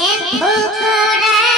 Can't put